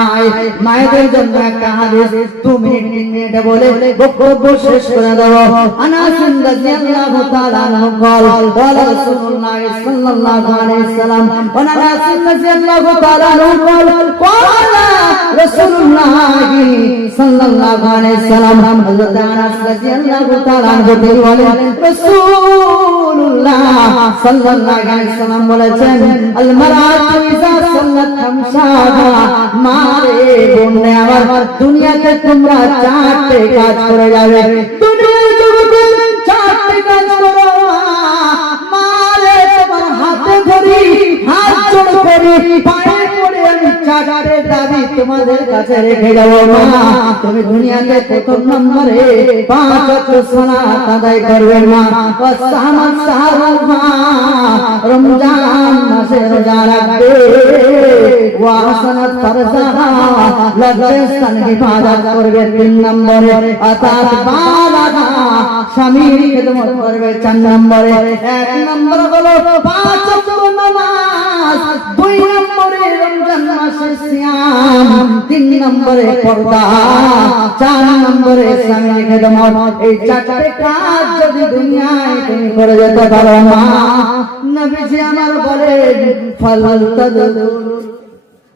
নাই মায়েদের জন্য একটা হাদিস দু মিনিট তিন মিনিটে বলে বক্তব্য শেষ করে দেব আনাস রাদিয়াল্লাহু তাআলা আনহু قال قال رسول الله صلى الله عليه وسلم وناس রাদিয়াল্লাহু তাআলা আনহু قال قال رسول الله صلى الله عليه وسلم হযরত আনাস রাদিয়াল্লাহু তাআলা আনহু তিনি বলেন রাসূলুল্লাহ সাল্লাল্লাহু আলাইহি সাল্লাম বলেছেন আল মারাতু ইযা সাল্লাত খামসাহা মারে বোনে আমার দুনিয়াতে তোমরা চারটে কাজ করে যাবে। তোমাদের কাছে রেখে যাব। মা। রমজান মাসে রোজা রাখবে। করবে তিন নম্বরে। অর্থাৎ করবে চার নম্বরে। এক নম্বর হলো দুই নম্বরে তিন নম্বরে পর্দা, চার নম্বরে স্বামীর খেদমত। এই চারটে কাজ যদি দুনিয়ায় তুমি করে যেতে পারো মা, নবীজি আমার বলে ফল